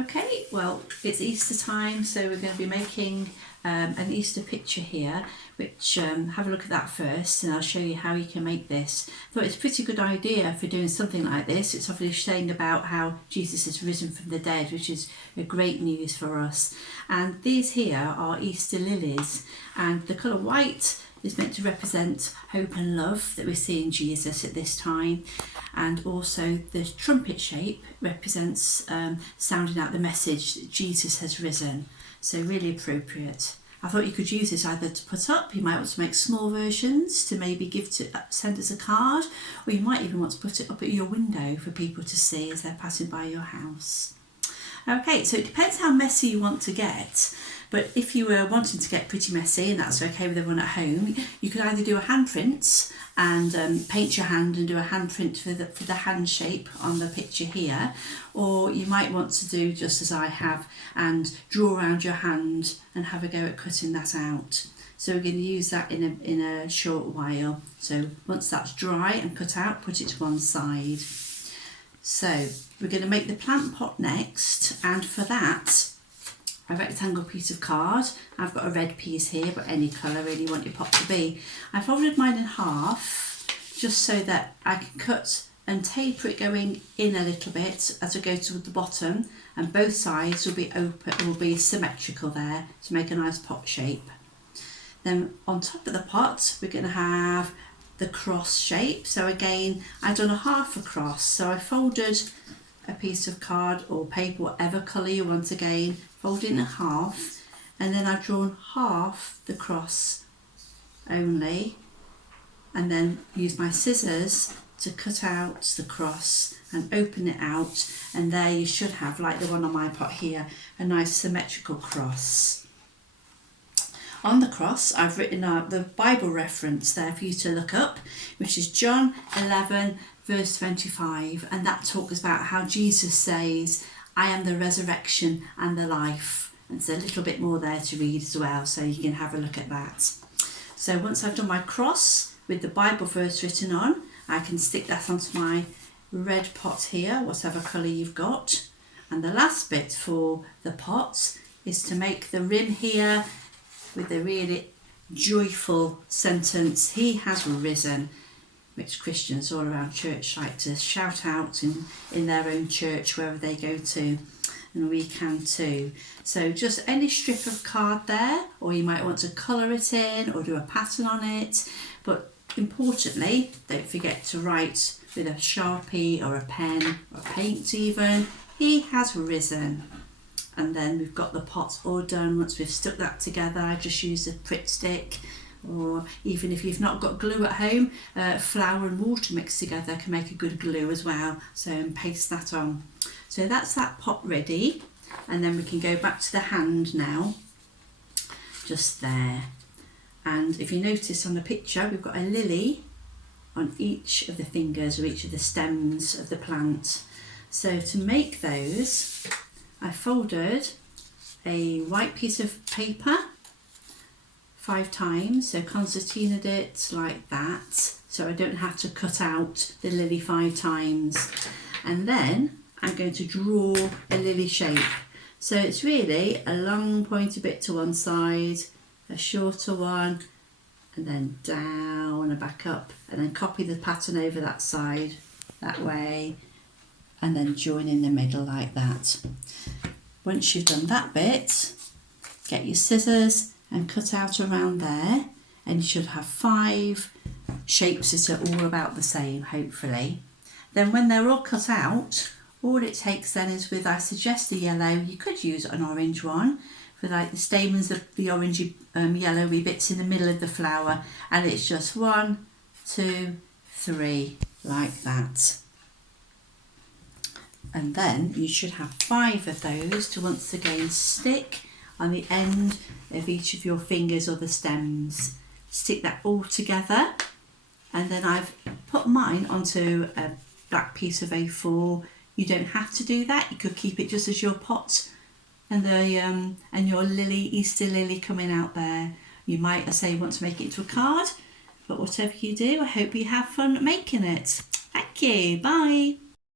Okay, well, it's Easter time, so we're going to be making an Easter picture here, which have a look at that first and I'll show you how you can make this. I thought it's a pretty good idea for doing something like this. It's obviously saying about how Jesus is risen from the dead, which is a great news for us. And these here are Easter lilies, and the colour white is meant to represent hope and love that we see in Jesus at this time, and also the trumpet shape represents sounding out the message that Jesus has risen, so really appropriate. I thought you could use this either to put up, you might want to make small versions to maybe send as a card, or you might even want to put it up at your window for people to see as they're passing by your house. Okay, so it depends how messy you want to get, but if you were wanting to get pretty messy, and that's okay with everyone at home, you could either do a handprint and paint your hand and do a handprint for the hand shape on the picture here, or you might want to do just as I have and draw around your hand and have a go at cutting that out. So we're going to use that in a short while. So once that's dry and cut out, put it to one side. So we're going to make the plant pot next, and for that a rectangle piece of card. I've got a red piece here, but any colour really you want your pot to be. I folded mine in half just so that I can cut and taper it going in a little bit as I go to the bottom, and both sides will be open, will be symmetrical there to make a nice pot shape. Then on top of the pot we're going to have the cross shape. So again, I've done a half a cross, so I folded a piece of card or paper, whatever colour you want, again fold it in half, and then I've drawn half the cross only, and then use my scissors to cut out the cross and open it out, and there you should have, like the one on my pot here, a nice symmetrical cross. On the cross I've written out the Bible reference there for you to look up, which is John 11 verse 25, and that talks about how Jesus says, I am the resurrection and the life. And there's a little bit more there to read as well, so you can have a look at that. So once I've done my cross with the Bible verse written on, I can stick that onto my red pot here, whatever colour you've got. And the last bit for the pot is to make the rim here with a really joyful sentence, He has risen, which Christians all around church like to shout out in their own church wherever they go to, and we can too. So just any strip of card there, or you might want to colour it in or do a pattern on it, but importantly don't forget to write with a Sharpie or a pen or paint even, He has risen. And then we've got the pot all done. Once we've stuck that together, I just use a Pritt stick, or even if you've not got glue at home, flour and water mixed together can make a good glue as well, so paste that on. So that's that pot ready, and then we can go back to the hand now, just there. And if you notice on the picture, we've got a lily on each of the fingers or each of the stems of the plant. So to make those, I folded a white piece of paper 5 times, so concertinaed it like that, so I don't have to cut out the lily 5 times. And then I'm going to draw a lily shape. So it's really a long pointy bit to one side, a shorter one, and then down and back up, and then copy the pattern over that side that way, and then join in the middle like that. Once you've done that bit, get your scissors and cut out around there, and you should have 5 shapes that are all about the same, hopefully. Then when they're all cut out, all it takes then is, with, I suggest a yellow, you could use an orange one for like the stamens of the orangey yellowy bits in the middle of the flower, and it's just 1, 2, 3 like that. And then you should have 5 of those to once again stick on the end of each of your fingers or the stems. Stick that all together, and then I've put mine onto a black piece of A4. You don't have to do that, you could keep it just as your pot and your lily, Easter lily coming out there. You might, say, want to make it into a card, but whatever you do, I hope you have fun making it. Thank you, bye.